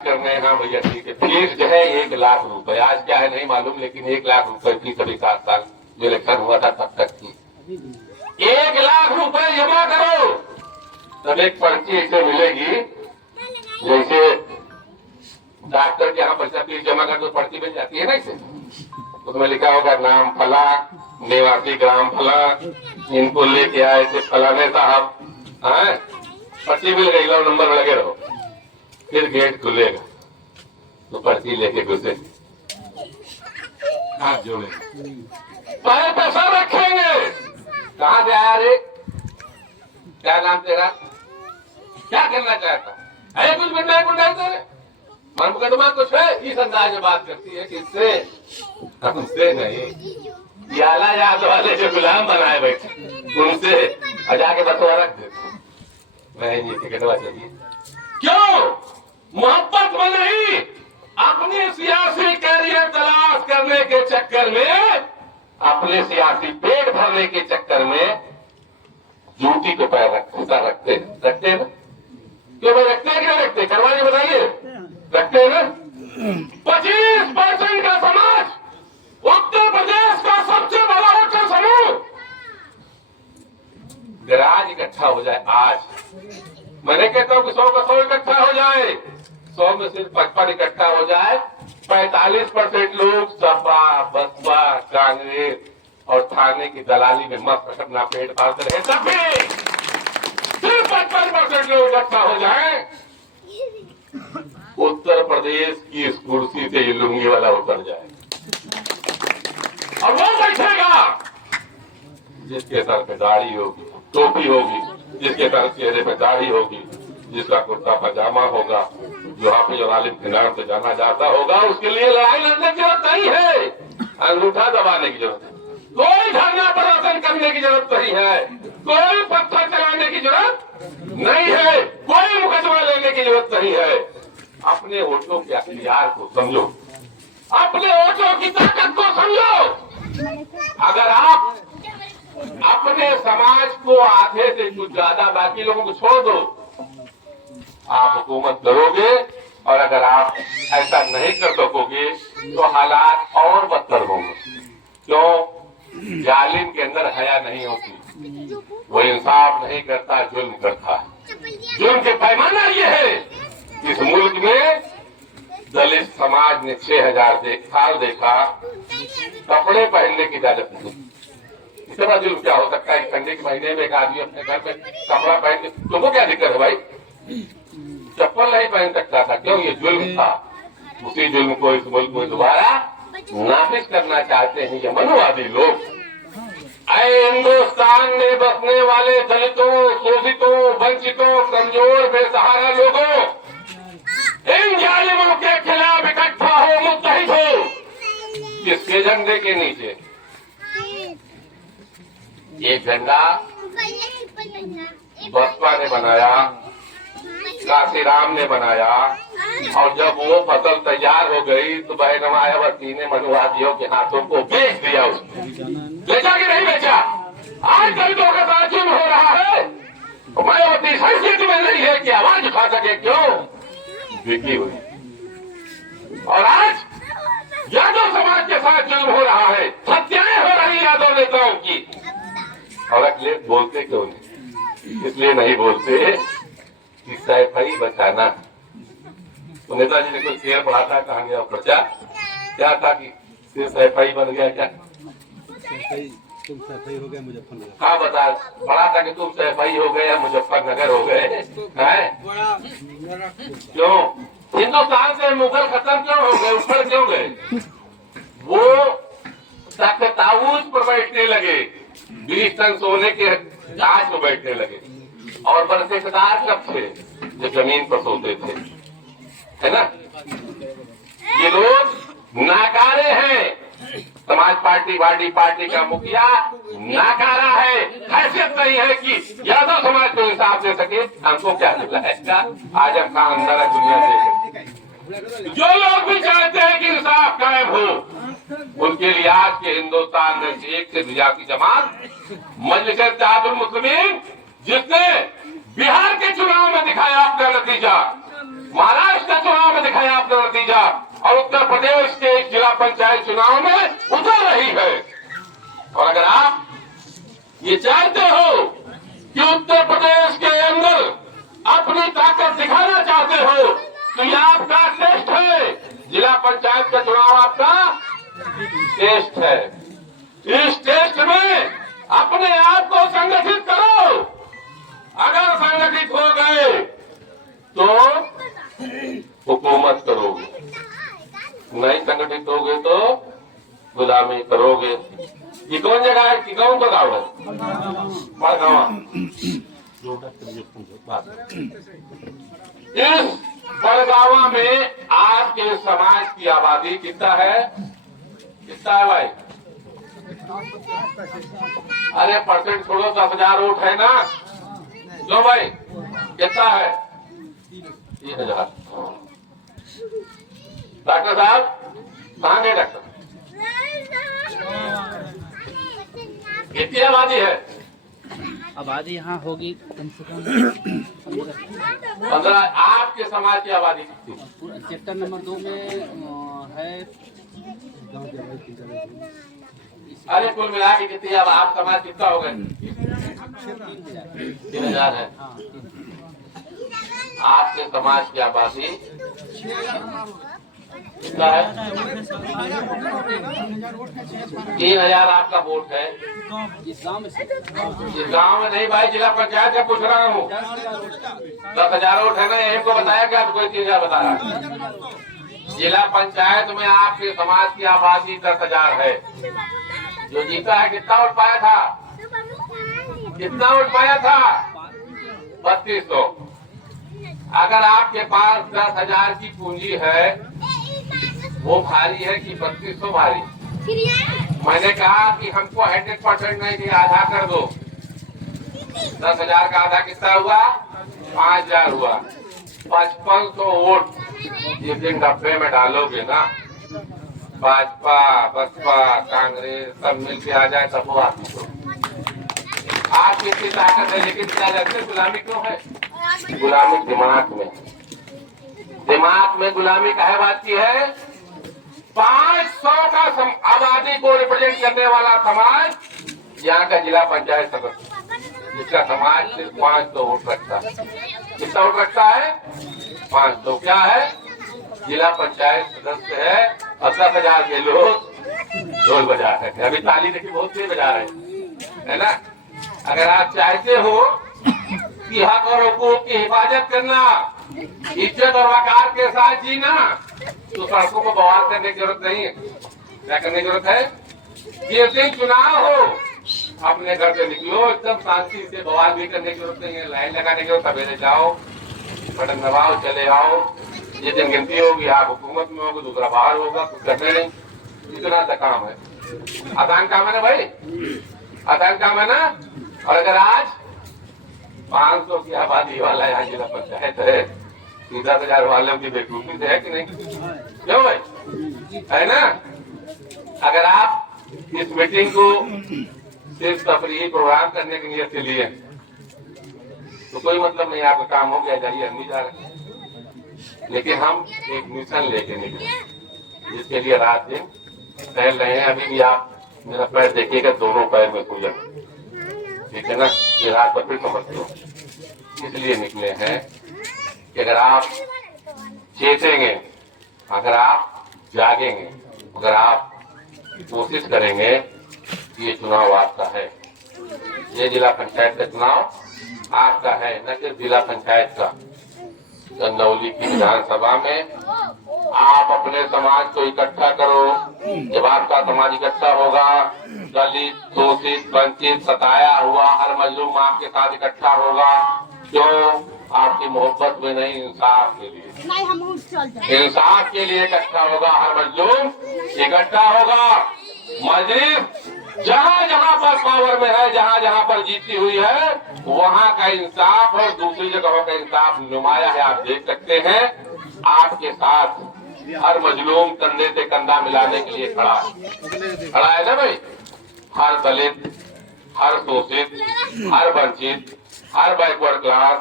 करने। हाँ भैया ठीक है। फीस जो है 1 लाख रुपए, आज क्या है नहीं मालूम, लेकिन 1 लाख रुपए फीस अभी 7 साल जो इलेक्शन हुआ था तब तक की। 1 लाख रुपए जमा करो तब एक पर्ची ऐसे मिलेगी, जैसे डॉक्टर के यहाँ पैसा फीस जमा कर तो पर्ची मिल जाती है ना इसे, उसमें लिखा होगा नाम फला, निवासी ग्राम फला, इनको लेके आए थे फलाने साहब। पर्ची मिल गई, लो नंबर लगे रहो। फिर गेट खुलेगा तो पर्ची लेके घुसे, हाथ जोड़े, पैर पैसा रखेंगे। कहाँ से आया रे, क्या नाम तेरा, क्या करना चाहता है, कुछ बनना है बुढ़ाई तेरे मन मुकदमा कुछ है। इस अंदाज में बात करती है, किससे, हमसे नहीं। याला याद वाले जो गुलाम बनाए बैठे उनसे जाके बतवा रख देते। नहीं टिकटवा चाहिए, क्यों, मोहब्बत में नहीं, अपनी सियासी कैरियर तलाश करने के चक्कर में, अपने सियासी पेट भरने के चक्कर में जूती को पैर रखते हैं ना। क्यों भाई रखते हैं, क्या रखते, करवाइए बताइए, रखते हैं ना। 25% का समाज, उत्तर प्रदेश का सबसे बड़ा वोटर समूह, अगर आज इकट्ठा हो जाए, आज मैंने कहता हूं कि 100 का 100 इकट्ठा हो जाए, 100 में सिर्फ 55 इकट्ठा हो जाए, 45% लोग सपा बसपा कांग्रेस और थाने की दलाली में मस्त अपना पेट पालते रहे, तब भी सिर्फ 55% लोग इकट्ठा हो जाए, उत्तर प्रदेश की इस कुर्सी से ये लुंगी वाला उतर जाए और वो बैठेगा जिसके सर पे दाढ़ी होगी, टोपी होगी, जिसके सर चेहरे पे दाढ़ी होगी, जिसका कुर्ता पजामा होगा, जो हाफिज और आलिम के नाम से जाना जाता होगा। उसके लिए लड़ाई लड़ने की जरूरत नहीं है, अंगूठा दबाने की जरूरत है, कोई धरना प्रदर्शन करने की जरूरत नहीं है, कोई पत्थर चलाने की जरूरत नहीं है, कोई मुकदमा लेने की जरूरत नहीं है। अपने वोटों के अख्तियार को समझो, अपने वोटों की ताकत को समझो। अगर आप अपने समाज को आधे से कुछ ज्यादा बाकी लोगों को छोड़ दो, आप हुकूमत करोगे, और अगर आप ऐसा नहीं कर सकोगे तो हालात और बदतर होंगे। क्यों, जालिम के अंदर हया नहीं होती, वो इंसाफ नहीं करता, जुल्म करता है। जुल्म के पैमाना ये है, इस मुल्क में दलित समाज ने 6000 साल देखा, कपड़े पहनने की इजाजत नहीं। इतना जुल्म क्या हो सकता है, ठंडे के महीने में एक आदमी अपने घर में कपड़ा पहन के, तुमको क्या दिक्कत है भाई, चप्पल नहीं पहन सकता था, क्यों, ये जुल्म था। उसी जुल्म को इस मुल्क में दोबारा नाफिज करना चाहते हैं ये मनुवादी लोग। हिंदुस्तान में बसने वाले दलितों, शोषितों, वंचितों, कमजोर, बेसहारा लोगों, इन जालिमों के खिलाफ इकट्ठा हो, मुत्तहिद हो। किसके झंडे के नीचे, एक झंडा बसपा ने बनाया, काशीराम ने बनाया, और जब वो फसल तैयार हो गई तो बहन मायावती ने मनुवादियों के हाथों को बेच दिया। उसको बेचा कि नहीं बेचा, आज दलितों का साथ जुल्म हो रहा है, तो मायावती हैसियत में नहीं है कि आवाज उठा सके, क्यों, बिकी हुई। और आज यादव समाज के साथ जुल्म हो रहा है, हत्याएं हो रही यादव नेताओं की, और अखिलेश बोलते क्यों नहीं, इसलिए नहीं बोलते कि सैफई बचाना। तो नेताजी ने कुछ शेर पढ़ा था, कहानी और प्रचार क्या था कि फिर सैफई बन गया, क्या तुम सैफई हो गए मुजफ्फरनगर। हाँ बता, पढ़ा था कि तुम सैफई हो गए या मुजफ्फरनगर हो गए हैं, क्यों, हिंदुस्तान से मुगल खत्म क्यों हो गए, उखड़ क्यों गए, वो तख्त ताऊस पर बैठने लगे, 20 टन सोने के जहाज में बैठने लगे, और बरसेदार कब थे, जो जमीन पर सोते थे, है ना। ये लोग नाकारे हैं, समाज पार्टी का मुखिया नाकारा है, हैसियत नहीं है कि यादव समाज को इंसाफ दे सके। हमको क्या मिला है इसका, आज हम कहा अंदर है दुनिया से। जो लोग भी चाहते हैं कि इंसाफ कायम हो, उनके लिए आज के हिंदुस्तान में से एक से जाती जमात मजलिस इत्तेहादुल मुस्लिमीन, जिसने बिहार के चुनाव में दिखाया अपना नतीजा, महाराष्ट्र के चुनाव में दिखाया है आपका नतीजा, और उत्तर प्रदेश के एक जिला पंचायत चुनाव में उतर रही है। और अगर आप ये चाहते हो कि उत्तर प्रदेश के अंदर अपनी ताकत दिखाना चाहते हो, तो ये आपका टेस्ट है। जिला पंचायत का चुनाव आपका टेस्ट है। इस टेस्ट में अपने आप को संगठित करो। अगर संगठित हो गए तो हुकूमत करोगे, नहीं संगठित हो गए तो गुलामी करोगे। ये कौन जगह है कि कौन का गाँव है? बड़गावा। इस बड़गावा में आपके समाज की आबादी कितना है? कितना है भाई? अरे परसेंट छोड़ो, 10,000 वोट है ना? लो भाई, कितना है? 3,000। डॉक्टर साहब कहाँ गए डॉक्टर? कितनी आबादी है? आबादी यहाँ होगी कम से कम 15। आपके समाज की आबादी कितनी? सेक्टर नंबर 2 में है। अरे कुल मिला के कितनी? अब आप समाज कितना हो गए? 3,000 है। आपके समाज की आबादी कितना है? 3,000 आपका वोट है। इस गांव में इस गांव में नहीं भाई, जिला पंचायत का पूछ रहा हूँ। 10,000 वोट है ना? इनको बताया क्या? कोई 3,000 बता रहा है। जिला पंचायत में आपके समाज की आबादी 10,000 है। जो जीता है कितना वोट पाया था? कितना वोट पाया था? 3200। अगर आपके पास 10,000 की पूंजी है, वो भारी है कि 3200 भारी? मैंने कहा कि हमको 100% नहीं दिया, आधा कर दो। 10,000 का आधा कितना हुआ? 5,000 हुआ। 5500 वोट जिस दिन डब्बे में डालोगे ना, भाजपा बसपा कांग्रेस सब मिलके आ जाए तब वो आती हो। आप कितनी ताकत है, लेकिन क्या लगता गुलामी क्यों है? गुलामी दिमाग में गुलामी काहे बात की है? 500 का आबादी को रिप्रेजेंट करने वाला समाज यहाँ का जिला पंचायत सदस्य, जिसका समाज सिर्फ 500 वोट रखता है। कितना वोट रखता है? 500। क्या है? जिला पंचायत सदस्य है। 10,000 के लोग ढोल बजा रहे हैं। अभी ताली देखिए बहुत तेज बजा रहे हैं, है ना? अगर आप चाहते हो कि हक और हुकूक की हिफाजत करना, इज्जत और वकार के साथ जीना, तो सड़कों को बवाल करने की जरूरत नहीं है। क्या करने की जरूरत है? जिस दिन चुनाव हो अपने घर से निकलो, एकदम शांति से, बवाल भी करने की जरूरत नहीं है। लाइन लगाने की जरूरत, सवेरे जाओ, बटन दबाओ, चले आओ। जिस दिन गिनती होगी आप हुकूमत में होगे, दूसरा बाहर होगा, कुछ करने नहीं। इतना सा काम है। आसान काम है ना भाई? आसान काम है ना? और अगर आज 500 की आबादी वाला यहाँ जिला पंचायत है, 10,000 वालों की बेवकूफी से है कि नहीं? क्यों भाई? है ना? अगर आप इस मीटिंग को सिर्फ तफरीही प्रोग्राम करने की नियत से लिए तो कोई मतलब नहीं, आपका काम हो गया, जाइए, हम नहीं जा रहे। लेकिन हम एक मिशन लेके निकले, जिसके लिए रात दिन टहल रहे हैं। अभी भी आप मेरा पैर देखिएगा, दोनों पैर में सूजन, ठीक है ना? ये रात पर फिर समझते हो। इसलिए निकले हैं कि अगर आप चेतेंगे, अगर आप जागेंगे, अगर आप कोशिश करेंगे कि ये चुनाव आपका है, ये जिला पंचायत का चुनाव आपका है, न सिर्फ जिला पंचायत का। चंदौली की विधानसभा में आप अपने समाज को इकट्ठा करो। जब आपका समाज इकट्ठा होगा, दलित, शोषित, वंचित, सताया हुआ हर मजलूम आपके साथ इकट्ठा होगा। क्यों? आपकी मोहब्बत में नहीं, इंसाफ के लिए। इंसाफ के लिए इकट्ठा होगा, हर मजलूम इकट्ठा होगा। मजलिस जहाँ जहाँ पर पावर में है, जहाँ जहाँ पर जीती हुई है, वहाँ का इंसाफ और दूसरी जगहों का इंसाफ नुमाया है। आप देख सकते हैं, आपके साथ हर मजलूम कंधे से कंधा मिलाने के लिए खड़ा है ना भाई? हर दलित, हर शोषित, हर वंचित, हर बैकवर्ड क्लास,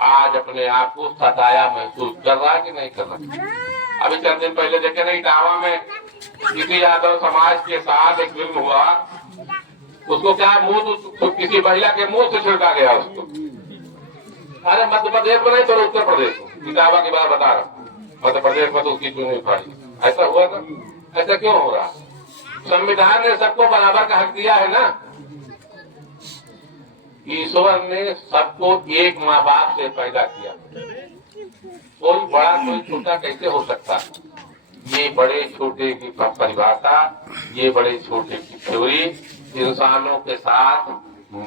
आज अपने आप को सताया महसूस कर रहा है कि नहीं कर रहा। अभी चंद दिन पहले देखे ना इटावा में किसी यादव समाज के साथ एक फिल्म हुआ, उसको क्या मुंह तो किसी महिला के मुंह से छिड़का गया उसको। अरे मध्य प्रदेश में नहीं तो उत्तर प्रदेश में, इटावा की बात बता रहा हूँ, मध्य प्रदेश में तो उसकी चुनी फाड़ी। ऐसा हुआ ना? ऐसा क्यों हो रहा? संविधान ने सबको बराबर का हक दिया है ना। ईश्वर ने सबको एक माँ बाप से पैदा किया, कोई बड़ा कोई छोटा कैसे हो सकता? ये बड़े छोटे की परिभाषा, ये बड़े छोटे की थ्योरी इंसानों के साथ